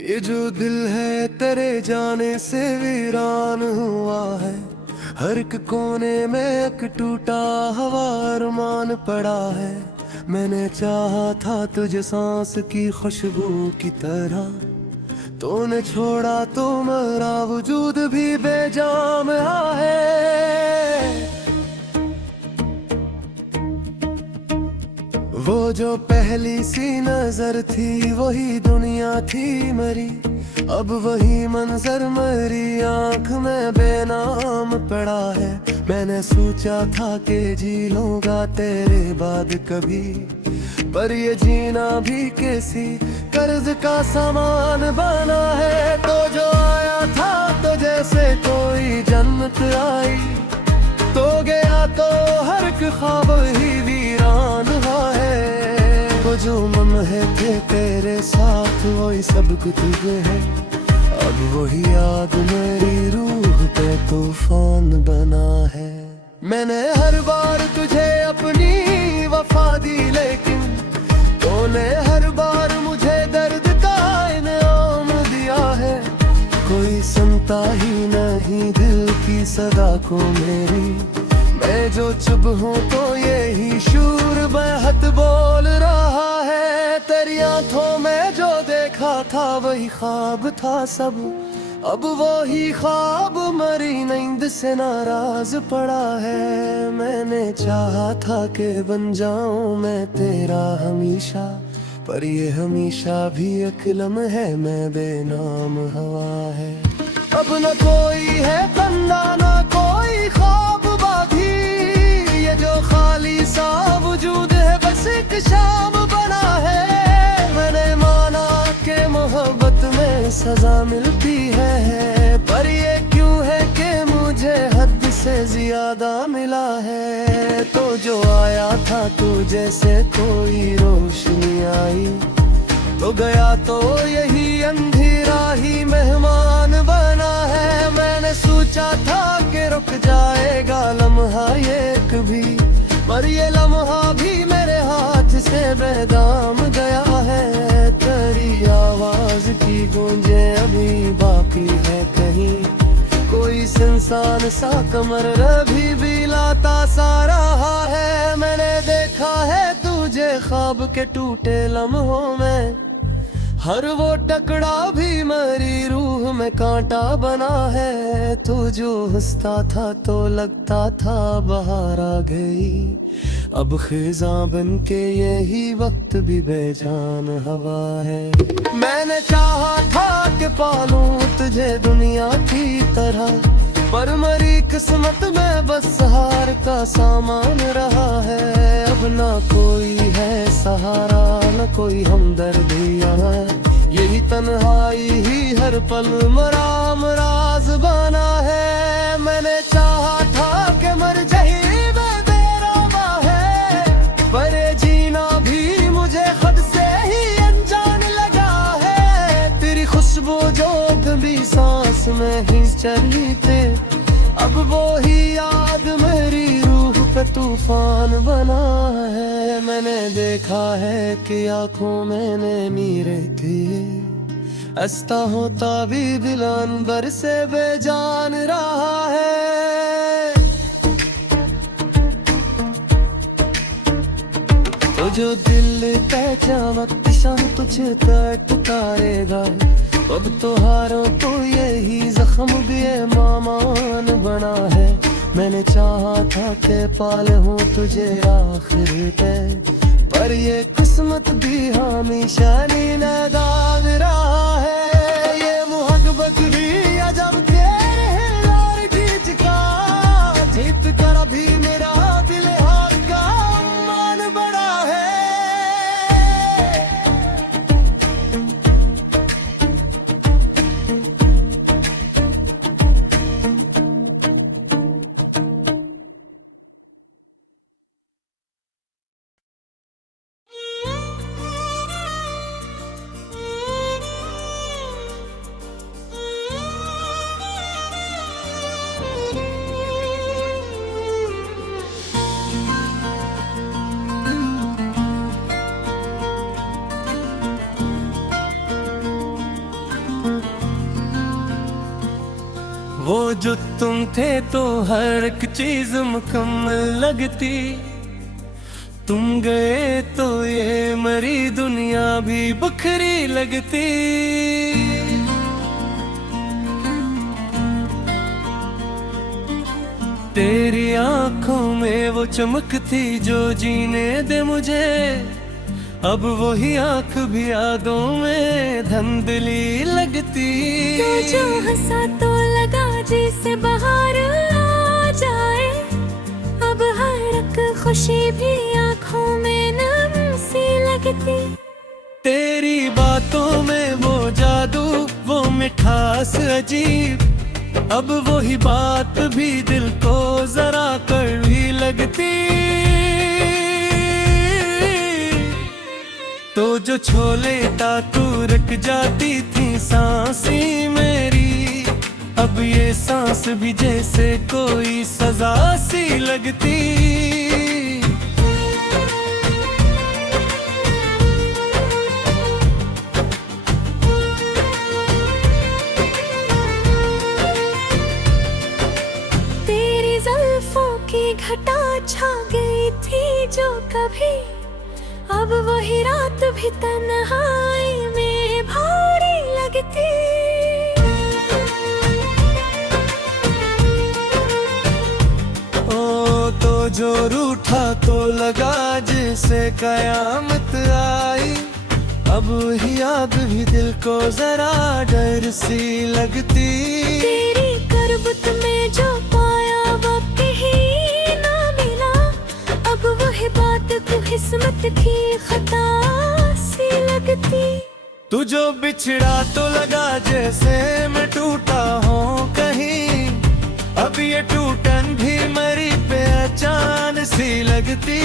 ये जो दिल है तेरे जाने से वीरान हुआ है। हर एक कोने में एक टूटा हवा अरमान पड़ा है। मैंने चाहा था तुझे सांस की खुशबू की तरह, तूने छोड़ा तो मेरा वजूद भी बेजाम है। वो जो पहली सी नजर थी वही दुनिया थी मेरी, अब वही मंजर मेरी आंख में बेनाम पड़ा है। मैंने सोचा था कि जी लूंगा तेरे बाद कभी, पर ये जीना भी किसी कर्ज का सामान बना है। तो जो आया था तो जैसे कोई जन्नत आई, तो गया तो हर एक ख्वाब ही वीरान हुआ है। वो जो लम्हे थे तेरे साथ वही सब कुछ है, अब वही याद मेरी रूह पे तूफान बना है। मैंने हर बार तुझे अपनी वफा दी, लेकिन तूने हर बार मुझे दर्द का इनाम दिया है। कोई सुनता ही नहीं दिल की सदा को मेरी, मैं जो चुप हूँ तो यही शूर बेहद बोल रहा है। तेरी आंखों में जो देखा था वही ख्वाब था सब, अब वही ख्वाब मरी नींद से नाराज पड़ा है। मैंने चाहा था कि बन जाऊं मैं तेरा हमेशा, पर ये हमेशा भी एक लम्हा में बेनाम हवा है। अब न कोई है बंदा न कोई ख्वाब बाकी, ये जो खाली सा वजूद है बस एक शाम बना है। मैंने माना कि मोहब्बत में सजा मिलती है, पर ये क्यों है कि मुझे हद से ज्यादा मिला है। तो जो आया था तू जैसे कोई रोशनी आई, तो गया तो यही अंधेरा ही मेहमान बना है। मैंने सोचा था कि रुक जाएगा लम्हा एक भी, पर ये लम्हा भी मेरे हाथ से बेदाम गया है। तेरी आवाज की गूंजे अभी बाकी है कहीं, कोई इंसान सा कमर अभी भी लाता सा रहा है। मैंने देखा है तुझे ख्वाब के टूटे लम्हों में, हर वो टकरा भी मेरी रूह में कांटा बना है। तू जो हंसता था तो लगता था बहार आ गई, अब खिजा बन के यही वक्त भी बेजान हवा है। मैंने चाहा था कि पालूं तुझे दुनिया की तरह, पर मरी किस्मत में बस हार का सामान रहा है। अब ना कोई है सहारा न कोई हमदर्दियाँ, यही तन्हाई ही हर पल मराम राज बना है। मैंने चाहा था कि मर जाए बेरवा है, पर जीना भी मुझे खुद से ही अनजान लगा है। तेरी खुशबू जो कभी सांस में ही चली थी, अब वो ही याद मेरी रूह पे तूफान बना है। मैंने देखा है कि आंखों में नीरे थी, हंसता होता भी दिल अंदर से बेजान रहा है। तो जो दिल तय वक्त शाम तुझे तट उतारेगा, अब तो हारों तो यही जख्म भी मामान बना है। मैंने चाहा था कि पाले हूँ तुझे आखिर पे, पर ये किस्मत भी हमेशा नादान रहा है। ये मोहब्बत भी अजब तेरे यार जीत का, जीत कर भी मेरा दिल हार का मान बड़ा है। वो जो तुम थे तो हर एक चीज मुकम्मल लगती, तुम गए तो ये मरी दुनिया भी बखरी लगती। तेरी आंखों में वो चमक थी जो जीने दे मुझे, अब वही आंख भी यादों में धुंधली लगती। तो जो हंसा तो लगा जैसे बाहर आ जाए, अब हर एक खुशी भी आंखों में नम सी लगती। तेरी बातों में वो जादू, वो मिठास अजीब, अब वही बात भी दिल को जरा कड़वी लगती। तो जो छोले ता तू रुक जाती थी सांसें मेरी, अब ये सांस भी जैसे कोई सजा सी लगती। तेरी जुल्फों की घटा छा गई थी जो कभी, अब वही रात भी तन्हाई में भारी लगती। ओ तो जो रूठा तो लगा जैसे कयामत आई, अब वही याद भी दिल को जरा डर सी लगती। तेरी करबत में जो पाया वक्त ही ना मिला, अब वही बात तो किस्मत की खता सी लगती। तू जो बिछड़ा तो लगा जैसे मैं टूटा हूँ कहीं, अब ये टूटन भी मरी पहचान सी लगती।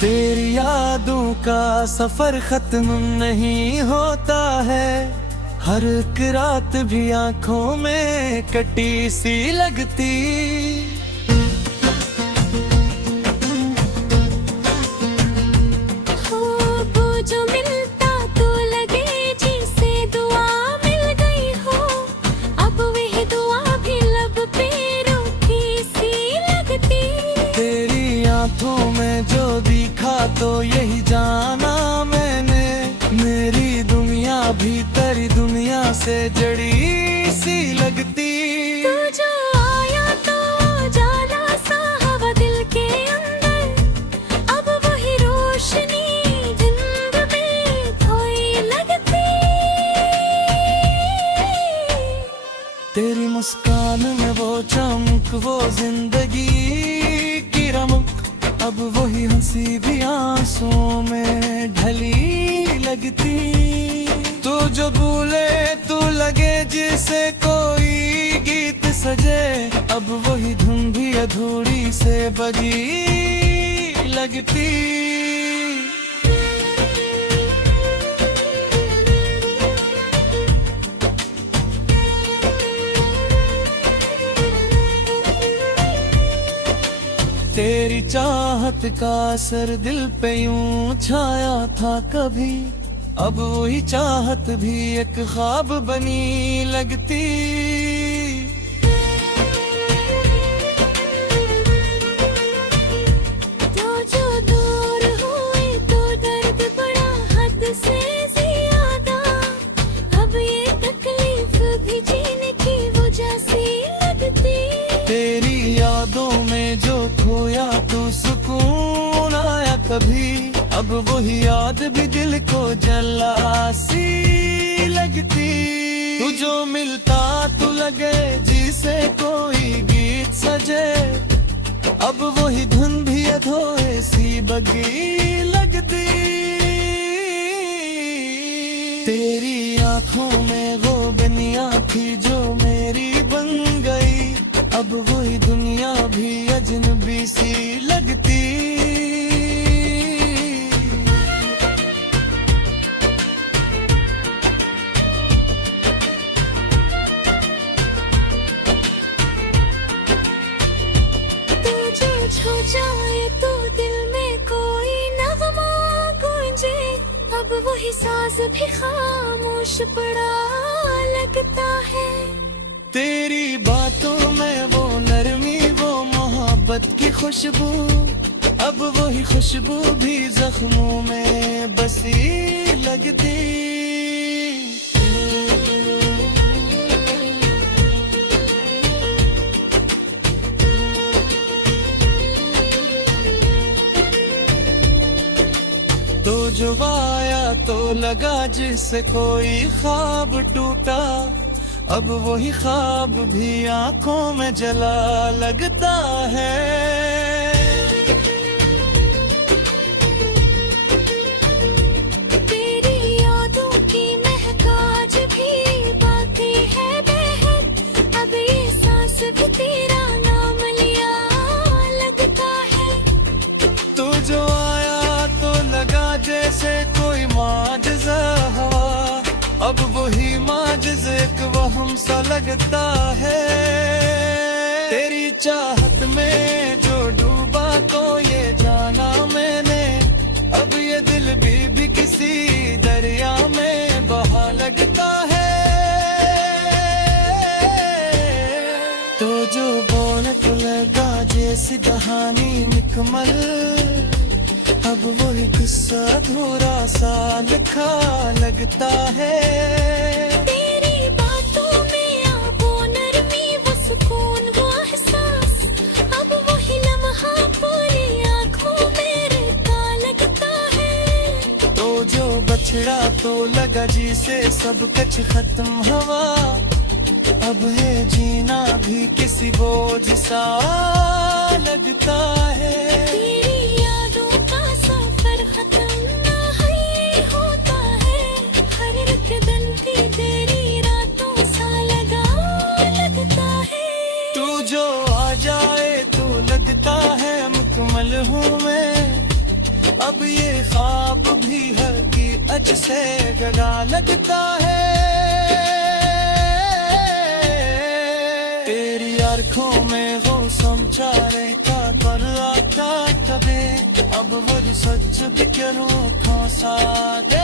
तेरी यादों का सफर खत्म नहीं होता है, हर एक रात भी आंखों में कटी सी लगती। वो जो मिलता तो लगे जिसे दुआ मिल गई हो, अब वही दुआ भी लब पे रूठी सी लगती। तेरी आंखों में जो दिखा तो यही जाना मैंने, मेरी दुनिया भी तेरी दुनिया से जड़ी सी लगती। तू जो आया तो जाला सा हवा दिल के अंदर, अब वही रोशनी जिंद में खोई लगती। तेरी मुस्कान में वो चमक, वो जिंदगी की रमक, अब वही हंसी भी आंसुओं में ढली लगती। तू जो भूले तू लगे जिसे कोई गीत सजे, अब वही धुन भी अधूरी से बजी लगती। तेरी चाहत का असर दिल पे यूं छाया था कभी, अब वही चाहत भी एक ख्वाब बनी लगती। तो जो दूर हुए तो दर्द बड़ा हद से ज्यादा, अब ये तकलीफ भी जीने की वजह सी लगती। तेरी यादों में जो खोया तो सुकून आया कभी, अब वही याद भी दिल को जला सी लगती। तू जो मिलता तू लगे जिसे कोई गीत सजे, अब वही धुन भी अधोए सी बगी लगती। तेरी आंखों में वो बनिया थी जो मेरी बन गई, अब वही दुनिया भी अजनबी सी लगती। अब वही सांस भी खामोश पड़ा लगता है। तेरी बातों में वो नरमी, वो मोहब्बत की खुशबू, अब वही खुशबू भी जख्मों में बसी लगती। तो जो आया तो लगा जिससे कोई ख्वाब टूटा, अब वही ख्वाब भी आंखों में जला लगता है। तेरी यादों की महक आज भी बाकी है बेहद, अब ये सांस भी तेरा नाम लिया लगता है। तो जो आया तो लगा जैसे कोई माजज़ा हवा, अब वही माजिज़ एक वहम सा लगता है। तेरी चाहत में जो डूबा तो ये जाना मैंने, अब ये दिल भी किसी दरिया में बहा लगता है। तो जो बोलत लगा जैसी कहानी निकमल, अब वही किस्सा अधूरा सा लिखा लगता है। तेरी बातों में वो नरमी, वो सुकून, वो एहसास, अब वही लम्हा पूरी आँखों में रहता लगता है। तो जो बछड़ा तो लगा जी से सब कुछ खत्म हुआ, अब है जीना भी किसी बोझ सा लगता है। तेरी यादों का सफर खत्म ना ही होता है, हर एक दिन की तेरी रातों सा लगा लगता है। तू जो आ जाए तो लगता है मुकम्मल हूँ मैं, अब ये ख्वाब भी हकीकत से गड़ा लगता है। तेरी आँखों में वो समझा रहता पर आता कभी, अब वो जो सच बिखरूं ठोसा दे।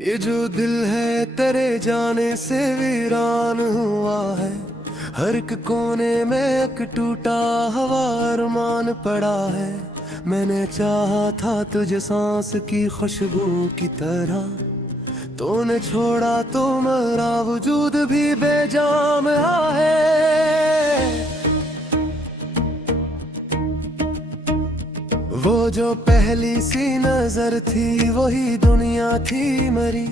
ये जो दिल है तेरे जाने से वीरान हुआ है, हर एक कोने में एक टूटा हवा अरमान पड़ा है। मैंने चाहा था तुझे सांस की खुशबू की तरह, तूने छोड़ा तो मेरा वजूद भी बेजान है। वो जो पहली सी नजर थी वही दुनिया थी मरी,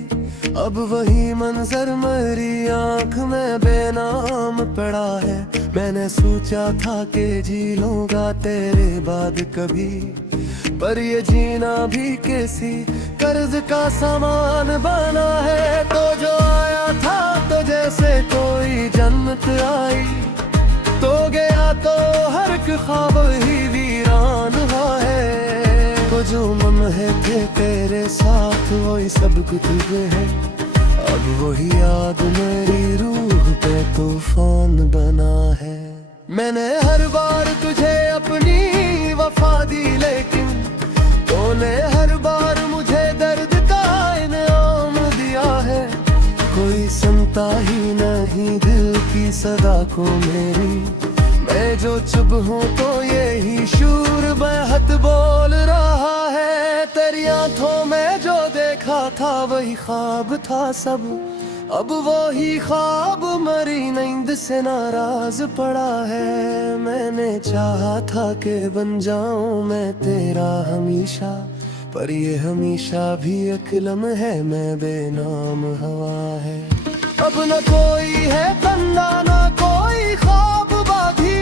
अब वही मंजर मेरी आंख में बेनाम पड़ा है। मैंने सोचा था कि जी लूंगा तेरे बाद कभी, पर ये जीना भी किसी कर्ज का सामान बना है। तो जो आया था तो जैसे कोई जन्नत आई, तो गया तो हर एक ख्वाब ही वीरान हुआ है। वो जो लम्हे थे तेरे साथ वही सब कुछ है, अब वही याद मेरी रूह पे तूफान बना है। मैंने हर बार तुझे अपनी वफा दी, लेकिन तूने हर बार मुझे दर्द का इनाम दिया है। कोई सुनता ही नहीं दिल की सदा को मेरी, मैं जो चुप हूँ तो यही शूर बेहद बोल रहा है। तेरी आंखों में जो देखा था वही ख्वाब था सब, अब वही ख्वाब मरी नींद से नाराज पड़ा है। मैंने चाहा था कि बन जाऊं मैं तेरा हमेशा, पर ये हमेशा भी एक लम्हे में बेनाम हवा है। अब न कोई है बंदा न कोई ख्वाब बाकी,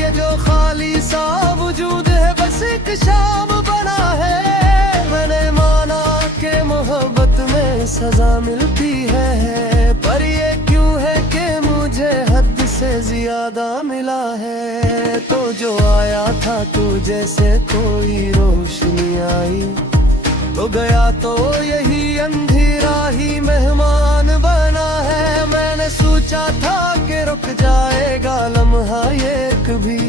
ये जो खाली सा वजूद है बस एक शाम बना है। मैंने माना कि मोहब्बत में सजा मिलती है, पर ये क्यों है कि मुझे हद से ज्यादा मिला है। तो जो आया था तू जैसे कोई रोशनी आई, तो गया तो यही अंधेरा ही मेहमान बना है। मैंने सोचा था कि रुक जाएगा लम्हा ये कभी,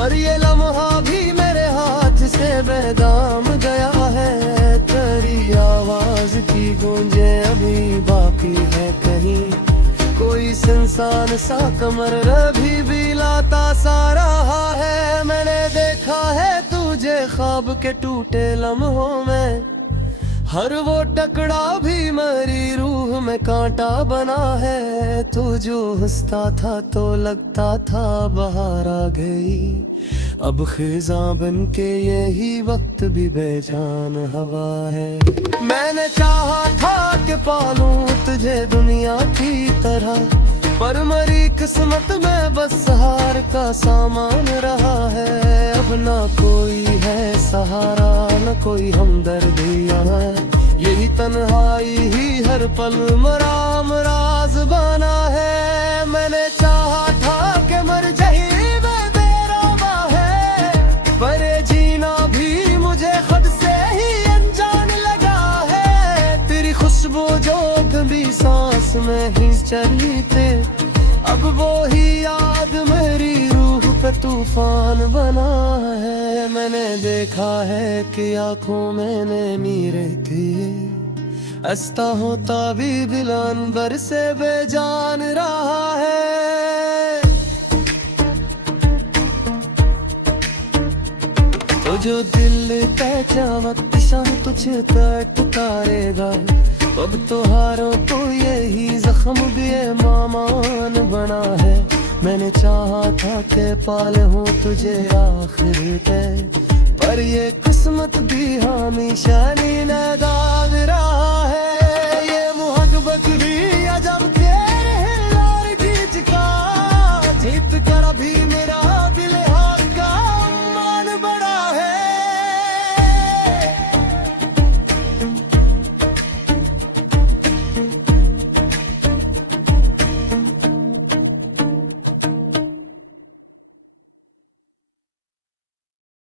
पर ये लम्हा भी मेरे हाथ से बेदाम गया है। तेरी आवाज की गूंजे अभी बाकी है कहीं, कोई इंसान सा कमर अभी भी लाता सा रहा है। मैंने देखा है तुझे ख्वाब के टूटे लम्हों में, हर वो टकरा भी मेरी रूह में कांटा बना है। तू जो हंसता था तो लगता था बहार आ गई, अब खिज़ां बन के यही वक्त भी बेजान हवा है। मैंने चाहा था कि पालूं तुझे दुनिया की तरह, पर मरी किस्मत में बस हार का सामान रहा है। अब ना कोई है सहारा, न कोई हमदर्दियाँ, यही तन्हाई ही हर पल मराम राज बना है। मैंने चाहा था कि मर जाए बेरावा है, पर जीना भी मुझे खुद से ही अनजान लगा है। तेरी खुशबू जो कभी सांस में ही चली थी, अब वो ही याद मेरी रूह पे तूफान बना है। मैंने देखा है कि आंखों में नैनी रहती है, हंसता होता भी दिल अंदर से बेजान रहा है। तो जो दिल तय वक्त शाम तुझे तट उतारेगा, अब तो हारों को यही जख्म भी मामान बना है। मैंने चाहा था कि पाले हूँ तुझे आखिर तक, पर ये किस्मत भी हमेशा नी नादान रहा है।